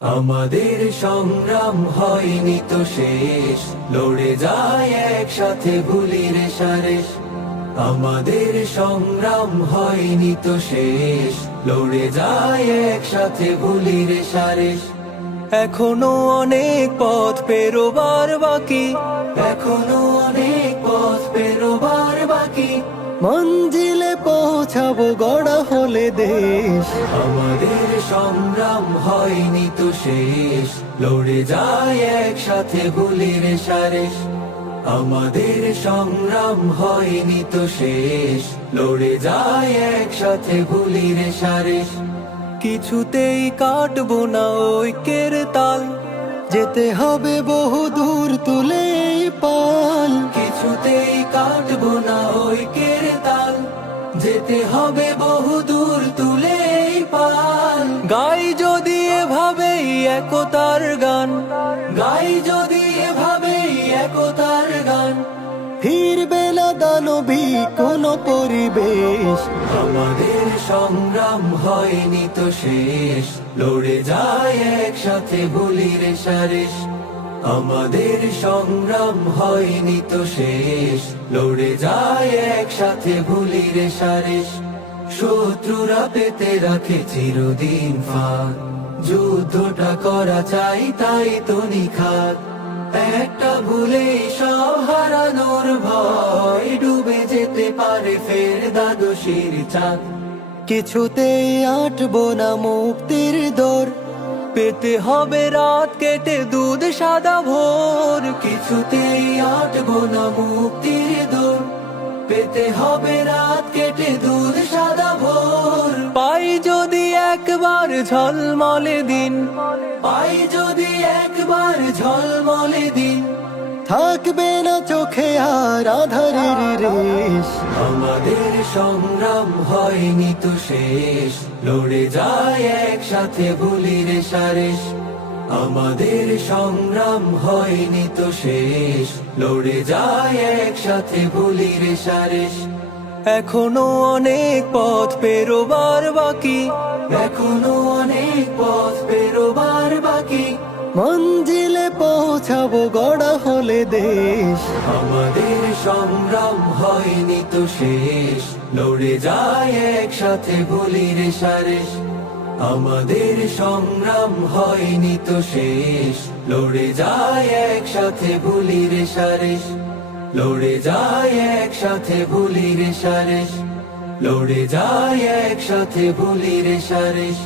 আমাদের সংগ্রাম হয়নি তো শেষ, লড়ে যায় একসাথে ভুলি রে সারেশ। আমাদের সংগ্রাম হয়নি তো শেষ, লড়ে যায় একসাথে ভুলি রে সারেশ। এখনো অনেক পথ পেরোবার বাকি, এখনো অনেক পথ পেরোবার বাকি, মঞ্জিলে পৌঁছাবো গড়া হলে দেশ। আমাদের সংগ্রাম হয়নি তো শেষ, লড়ে যায় একসাথে ভুলি রে সারেশ। আমাদের সংগ্রাম হয়নি তো শেষ, লড়ে যায় একসাথে ভুলি রে সারেশ। কিছুতেই কাটবো না ঐক্যের তাল, যেতে হবে বহু দূর তুলে এই পাল। কিছুতেই কাটবো না ঐক্যের তাল, যেতে হবে বহু দূর তুলে এই পাল। গাই যদি এভাবেই একতার গান, গাই যদি এভাবেই একতার গান, ফিরবে না দানবী কোনো পরিবেশ। আমাদের সংগ্রাম হয়নি তো শেষ, লড়ে যায় একসাথে ভুলি রে সারেশ। আমাদের সংগ্রাম হয়নি তো শেষ, লড়ে যায় একসাথে ভুলি রে সারেশ। শত্রুরা পেতে রাখে চিরদিন ফাঁদ, যুদ্ধটা করা চাই তাই তো নিখাত। একটা ভুলেই সব হারানোর ভয়, ডুবে যেতে পারে ফের দ্বাদশীর চাঁদ। কিছুতেই আটবো না মুক্তির দোর, পেতে হবে রাত কেটে দুধ সাদা ভোর। কিছুতেই আটবো না মুক্তির দোর, পেতে হবে রাত কেটে দুধ সাদা ভোর। পাই যদি একবার ঝলমলে দিন, পাই যদি একবার ঝলমলে দিন, থাকবে না চোখে আর আধারের রেশ। আমাদের সংগ্রাম হয়নি তো শেষ, লড়ে যায় একসাথে ভুলি রে সারেশ। আমাদের সংগ্রাম হয়নি তো শেষ, লড়ে যায় একসাথে ভুলি রে সারেশ। এখনো অনেক পথ পেরোবার বাকি, এখনো অনেক পথ পেরোবার বাকি, মঞ্জিলে পৌঁছাবো গড়া হলে দেশ। আমাদের সংগ্রাম হয়নি তো শেষ, লড়ে যায় একসাথে ভুলি রে সারেশ। আমাদের সংগ্রাম হয়নি তো শেষ, লড়ে যায় একসাথে ভুলি রে সারেশ। লড়ে যায় একসাথে ভুলি রে সারেশ, লড়ে যায় একসাথে ভুলি রে সারেশ।